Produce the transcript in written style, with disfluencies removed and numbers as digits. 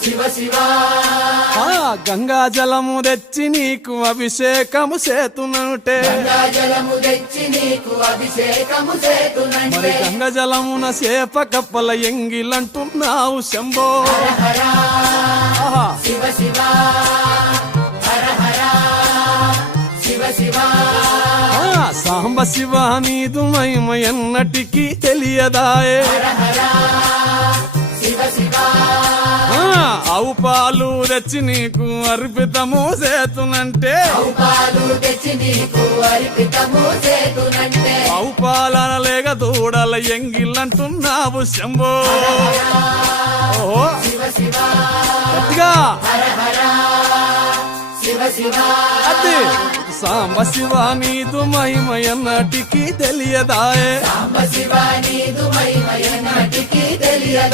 శివ శివ గంగా జలము తెచ్చి నీకు అభిషేకము చేతునంటే జలము తెచ్చి నీకు అభిషేకము మరి చేతునంటే గంగ జలమున చేప కప్పల ఎంగిలంటున్నావు శంభో ఆహా. శివ శివ హర హర శివ శివ సాంబ శివ నీదు మహిమ ఎన్నటికీ తెలియదాయే శివ శివ ఆవు పాలు తెచ్చి నీకు అర్పితము చేతునంటే పాలు తెచ్చి నీకు అర్పితము చేతునంటే ఆవు పాలన లేక దూడల ఎంగిలంటున్నావు శంభో ఓహో శివ శివ గట్టిగా హర హర శివ శివ అది సాంబ శివ నీదు మహిమ ఎన్నటికీ తెలియదాయే సాంబ శివ నీదు మహిమ ఎన్నటికీ తెలియదాయే